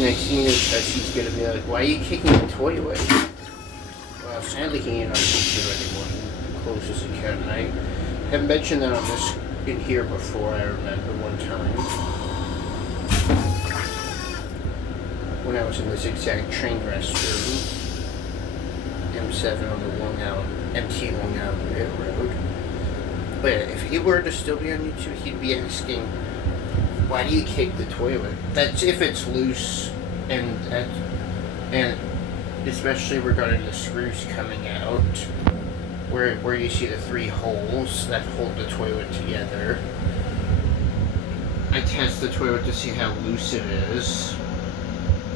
Next thing you know, Jesse's gonna be like, why are you kicking the toilet? Well, sadly he ain't on YouTube anymore. Close his account. And I have mentioned that on this in here before, I remember one time. When I was in this exact train restroom. M7 on the Long Island, MTA Long Island Railroad. But if he were to still be on YouTube, he'd be asking, why do you kick the toilet? That's if it's loose, and especially regarding the screws coming out, where you see the 3 holes that hold the toilet together. I test the toilet to see how loose it is.